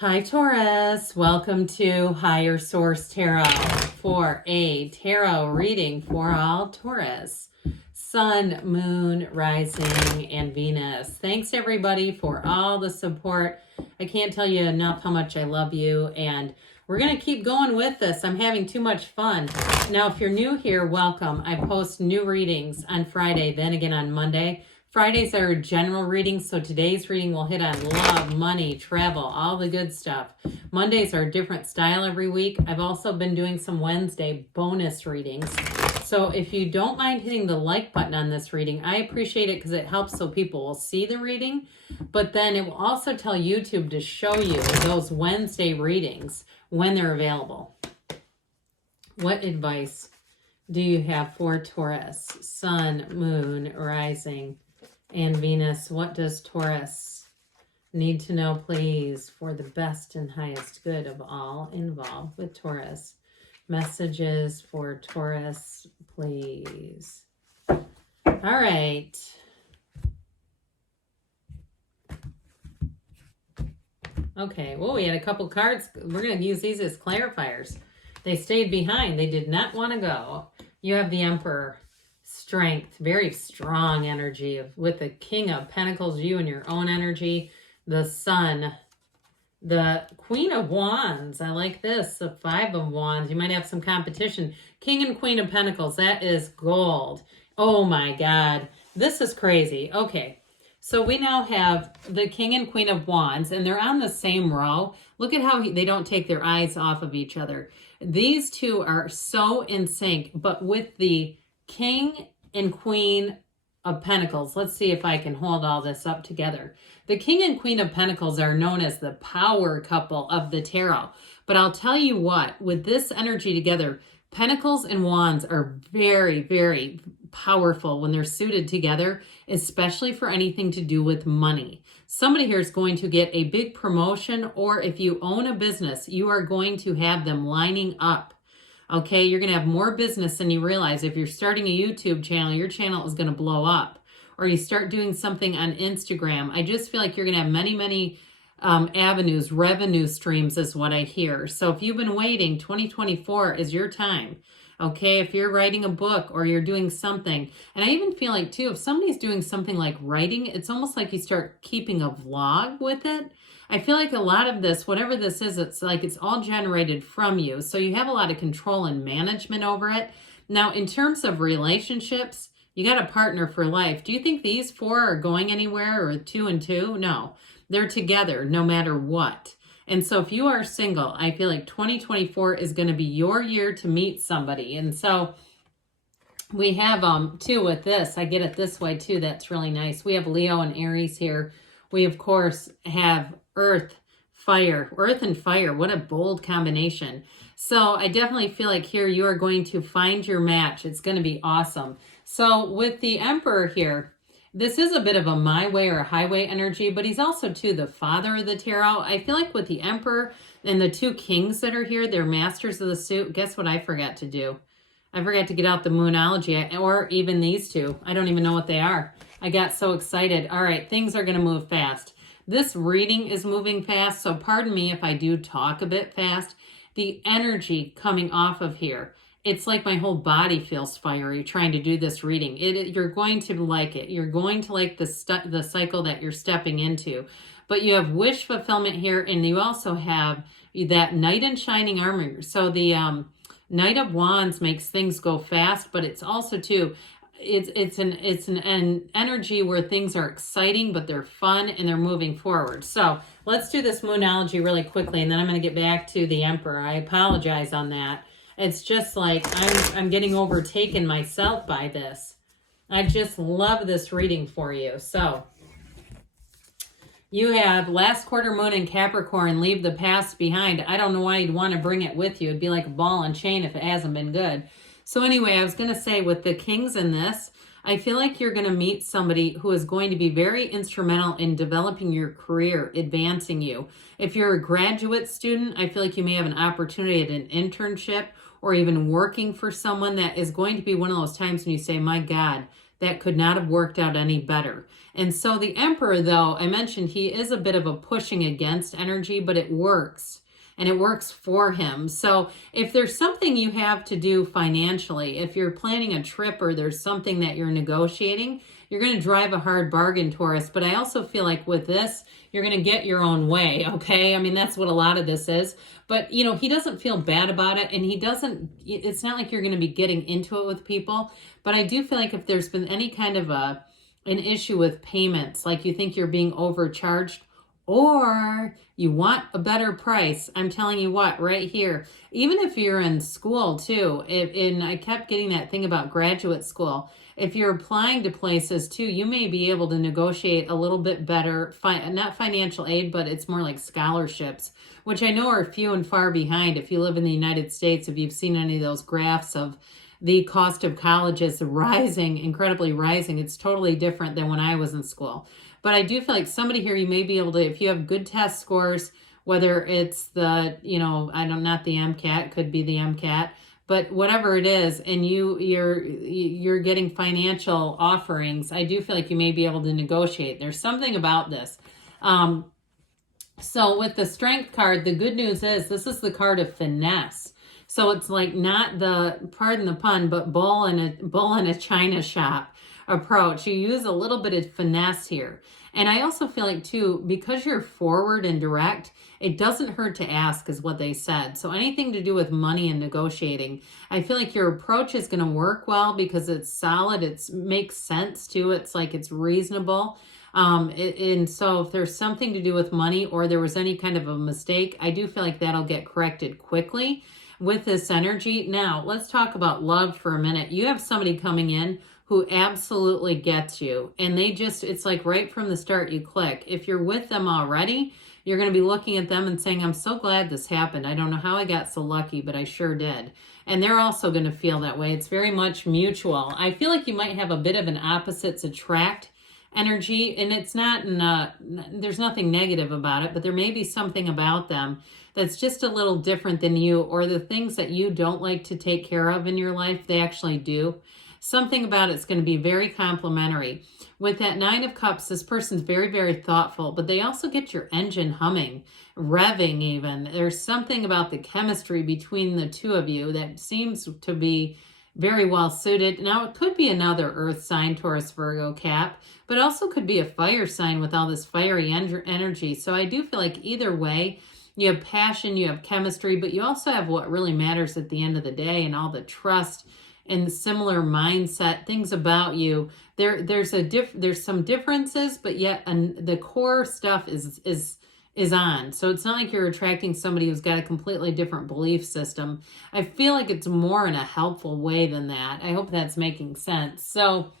Hi, Taurus. Welcome to Higher Source Tarot for a tarot reading for all Taurus. Sun, Moon, Rising, and Venus. Thanks, everybody, for all the support. I can't tell you enough how much I love you, and we're going to keep going with this. I'm having too much fun. Now, if you're new here, welcome. I post new readings on Friday, then again on Monday. Fridays are general readings, so today's reading will hit on love, money, travel, all the good stuff. Mondays are a different style every week. I've also been doing some Wednesday bonus readings. So if you don't mind hitting the like button on this reading, I appreciate it because it helps so people will see the reading. But then it will also tell YouTube to show you those Wednesday readings when they're available. What advice do you have for Taurus? Sun, Moon, Rising, and Venus. What does Taurus need to know, please, for the best and highest good of all involved with Taurus? Messages for Taurus, please. All right. Okay, well, we had a couple cards. We're going to use these as clarifiers. They stayed behind. They did not want to go. You have the Emperor. Strength, very strong energy with the King of Pentacles, you and your own energy. The Sun, the Queen of Wands. I like this, the Five of Wands. You might have some competition. King and Queen of Pentacles, that is gold. Oh my God, this is crazy. Okay, so we now have the King and Queen of Wands, and they're on the same row. Look at how they don't take their eyes off of each other. These two are so in sync, but with the King and Queen of Pentacles. Let's see if I can hold all this up together. The King and Queen of Pentacles are known as the power couple of the tarot. But I'll tell you what, with this energy together, Pentacles and Wands are very, very powerful when they're suited together, especially for anything to do with money. Somebody here is going to get a big promotion, or if you own a business, you are going to have them lining up. Okay, you're going to have more business than you realize. If you're starting a YouTube channel, your channel is going to blow up. Or you start doing something on Instagram. I just feel like you're going to have many avenues, revenue streams is what I hear. So if you've been waiting, 2024 is your time. Okay, if you're writing a book or you're doing something. And I even feel like, too, if somebody's doing something like writing, it's almost like you start keeping a vlog with it. I feel like a lot of this, whatever this is, it's like it's all generated from you. So you have a lot of control and management over it. Now, in terms of relationships, you got a partner for life. Do you think these four are going anywhere, or 2 and 2? No, they're together no matter what. And so if you are single, I feel like 2024 is going to be your year to meet somebody. And so we have, too, with this, I get it this way, too. That's really nice. We have Leo and Aries here. We, of course, have Earth, fire, Earth and fire. What a bold combination. So I definitely feel like here you are going to find your match. It's going to be awesome. So with the Emperor here, this is a bit of a my way or a highway energy, but he's also, too, the father of the tarot. I feel like with the Emperor and the two kings that are here, they're masters of the suit. Guess what I forgot to do? I forgot to get out the Moonology, or even these two. I don't even know what they are. I got so excited. All right, things are going to move fast. This reading is moving fast, so pardon me if I do talk a bit fast. The energy coming off of here, it's like my whole body feels fiery trying to do this reading. You're going to like it. You're going to like the cycle that you're stepping into. But you have wish fulfillment here, and you also have that knight in shining armor. So the Knight of Wands makes things go fast, but it's also, too, it's an energy where things are exciting, but they're fun and they're moving forward. So let's do this Moonology really quickly, and then I'm going to get back to the Emperor. I apologize on that. It's just like I'm getting overtaken myself by this. I just love this reading for you. So you have last quarter moon in Capricorn, leave the past behind. I don't know why you'd want to bring it with you. It'd be like a ball and chain if it hasn't been good. So anyway, I was going to say with the kings in this, I feel like you're going to meet somebody who is going to be very instrumental in developing your career, advancing you. If you're a graduate student, I feel like you may have an opportunity at an internship or even working for someone that is going to be one of those times when you say, my God, that could not have worked out any better. And so the Emperor, though, I mentioned he is a bit of a pushing against energy, but it works. And it works for him. So if there's something you have to do financially, if you're planning a trip or there's something that you're negotiating, you're going to drive a hard bargain, Taurus. But I also feel like with this, you're going to get your own way, okay? I mean, that's what a lot of this is. But, you know, he doesn't feel bad about it. And he doesn't, it's not like you're going to be getting into it with people. But I do feel like if there's been any kind of an issue with payments, like you think you're being overcharged, or you want a better price, I'm telling you what, right here, even if you're in school too, and I kept getting that thing about graduate school, if you're applying to places too, you may be able to negotiate a little bit better, not financial aid, but it's more like scholarships, which I know are few and far behind. If you live in the United States, if you've seen any of those graphs of the cost of colleges rising, incredibly rising, it's totally different than when I was in school. But I do feel like somebody here, you may be able to, if you have good test scores, whether it's the, you know, not the MCAT, could be the MCAT, but whatever it is, and you're getting financial offerings, I do feel like you may be able to negotiate. There's something about this. So with the Strength card, the good news is this is the card of finesse. So it's like not the, pardon the pun, but bull in a china shop approach. You use a little bit of finesse here. And I also feel like too, because you're forward and direct, it doesn't hurt to ask is what they said. So anything to do with money and negotiating, I feel like your approach is going to work well because it's solid. It makes sense too. It's like it's reasonable. And so if there's something to do with money or there was any kind of a mistake, I do feel like that'll get corrected quickly with this energy. Now, let's talk about love for a minute. You have somebody coming in who absolutely gets you. And they just, it's like right from the start you click. If you're with them already, you're going to be looking at them and saying, I'm so glad this happened. I don't know how I got so lucky, but I sure did. And they're also going to feel that way. It's very much mutual. I feel like you might have a bit of an opposites attract energy, and it's not, there's nothing negative about it, but there may be something about them that's just a little different than you, or the things that you don't like to take care of in your life, they actually do. Something about it's going to be very complimentary. With that Nine of Cups, this person's very, very thoughtful, but they also get your engine humming, revving even. There's something about the chemistry between the two of you that seems to be very well suited. Now, it could be another earth sign, Taurus, Virgo, Cap, but also could be a fire sign with all this fiery energy. So I do feel like either way, you have passion, you have chemistry, but you also have what really matters at the end of the day and all the trust and similar mindset, things about you. There's some differences, but yet the core stuff is on. So it's not like you're attracting somebody who's got a completely different belief system. I feel like it's more in a helpful way than that. I hope that's making sense. So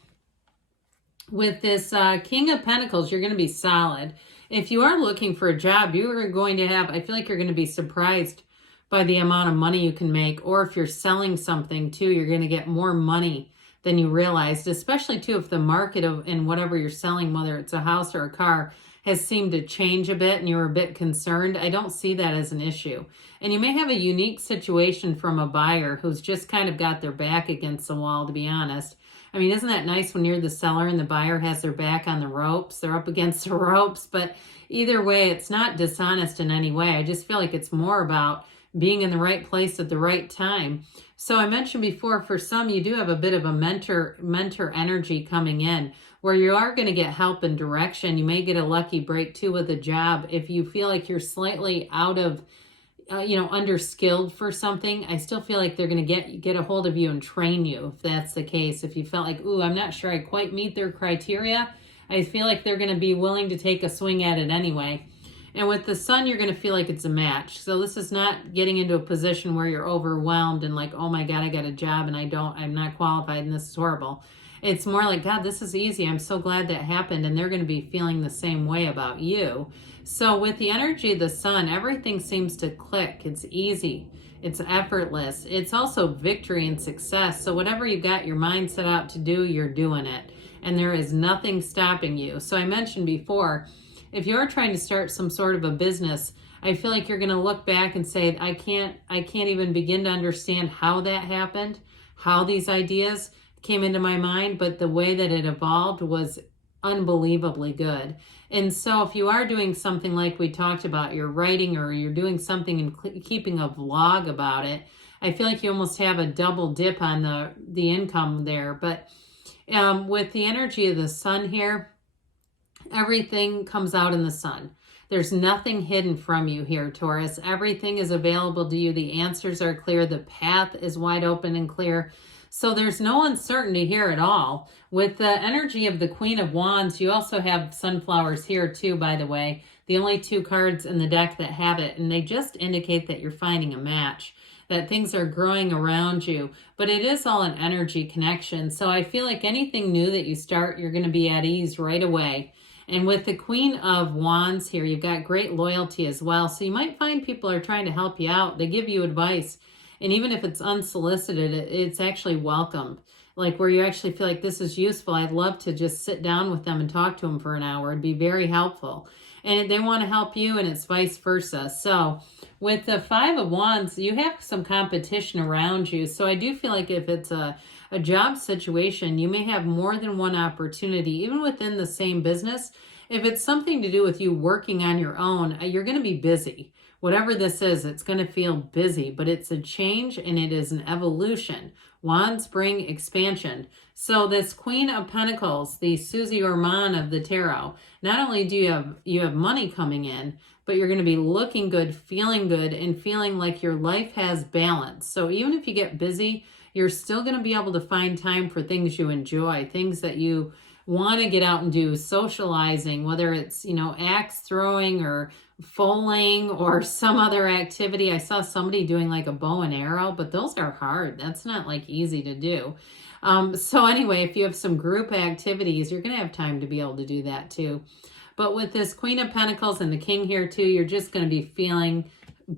with this King of Pentacles, you're going to be solid. If you are looking for a job, you are going to have, I feel like you're going to be surprised by the amount of money you can make. Or if you're selling something too, you're going to get more money than you realized, especially too if the market in whatever you're selling, whether it's a house or a car, has seemed to change a bit and you're a bit concerned. I don't see that as an issue. And you may have a unique situation from a buyer who's just kind of got their back against the wall, to be honest. I mean, isn't that nice when you're the seller and the buyer has their back on the ropes? They're up against the ropes, but either way, it's not dishonest in any way. I just feel like it's more about being in the right place at the right time. So I mentioned before, for some, you do have a bit of a mentor energy coming in where you are going to get help and direction. You may get a lucky break too with a job. If you feel like you're slightly out of, underskilled for something, I still feel like they're going to get a hold of you and train you if that's the case. If you felt like, ooh, I'm not sure I quite meet their criteria, I feel like they're going to be willing to take a swing at it anyway. And with the Sun, you're going to feel like it's a match. So this is not getting into a position where you're overwhelmed and like, oh my God, I got a job and I'm not qualified and this is horrible. It's more like, God, this is easy. I'm so glad that happened. And they're going to be feeling the same way about you. So with the energy of the Sun, everything seems to click. It's easy. It's effortless. It's also victory and success. So whatever you got your mind set out to do, you're doing it. And there is nothing stopping you. So I mentioned before, if you're trying to start some sort of a business, I feel like you're going to look back and say, I can't even begin to understand how that happened, how these ideas came into my mind, but the way that it evolved was unbelievably good. And so if you are doing something like we talked about, you're writing or you're doing something and keeping a vlog about it, I feel like you almost have a double dip on the income there. But with the energy of the sun here, everything comes out in the sun. There's nothing hidden from you here, Taurus. Everything is available to you. The answers are clear. The path is wide open and clear. So there's no uncertainty here at all. With the energy of the Queen of Wands, you also have sunflowers here too, by the way. The only 2 cards in the deck that have it, and they just indicate that you're finding a match, that things are growing around you. But it is all an energy connection. So I feel like anything new that you start, you're going to be at ease right away. And with the Queen of Wands here, you've got great loyalty as well. So you might find people are trying to help you out. They give you advice. And even if it's unsolicited, it's actually welcomed. Like where you actually feel like this is useful. I'd love to just sit down with them and talk to them for an hour. It'd be very helpful. And they want to help you, and it's vice versa. So with the 5 of Wands, you have some competition around you. So I do feel like if it's a job situation, you may have more than one opportunity, even within the same business. If it's something to do with you working on your own, you're going to be busy. Whatever this is, it's going to feel busy, but it's a change and it is an evolution. Wands bring expansion. So this Queen of Pentacles, the Susie Orman of the tarot, not only do you have money coming in, but you're going to be looking good, and feeling like your life has balance. So even if you get busy, you're still going to be able to find time for things you enjoy, things that you want to get out and do, socializing, whether it's, axe throwing or foaling or some other activity. I saw somebody doing like a bow and arrow, but those are hard. That's not like easy to do. So anyway, if you have some group activities, you're going to have time to be able to do that too. But with this Queen of Pentacles and the King here too, you're just going to be feeling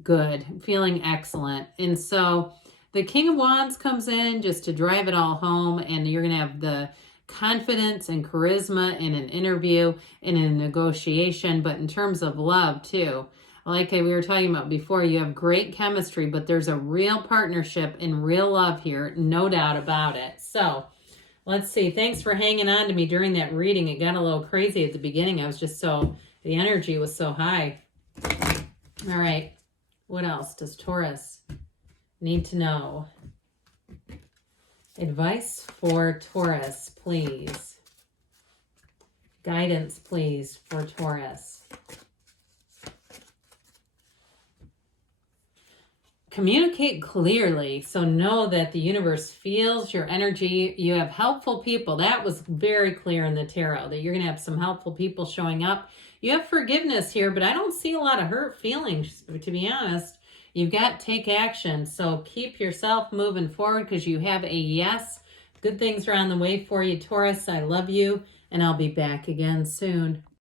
good, feeling excellent. And so the King of Wands comes in just to drive it all home, and you're going to have the confidence and charisma in an interview, in a negotiation, but in terms of love too. Like we were talking about before, you have great chemistry, but there's a real partnership and real love here, no doubt about it. So let's see. Thanks for hanging on to me during that reading. It got a little crazy at the beginning. I was just the energy was so high. All right. What else does Taurus need to know? Advice for Taurus, please. Guidance, please, for Taurus. Communicate clearly. So know that the universe feels your energy. You have helpful people. That was very clear in the tarot, that you're going to have some helpful people showing up. You have forgiveness here, but I don't see a lot of hurt feelings, to be honest. You've got to take action. So keep yourself moving forward because you have a yes. Good things are on the way for you, Taurus. I love you, and I'll be back again soon.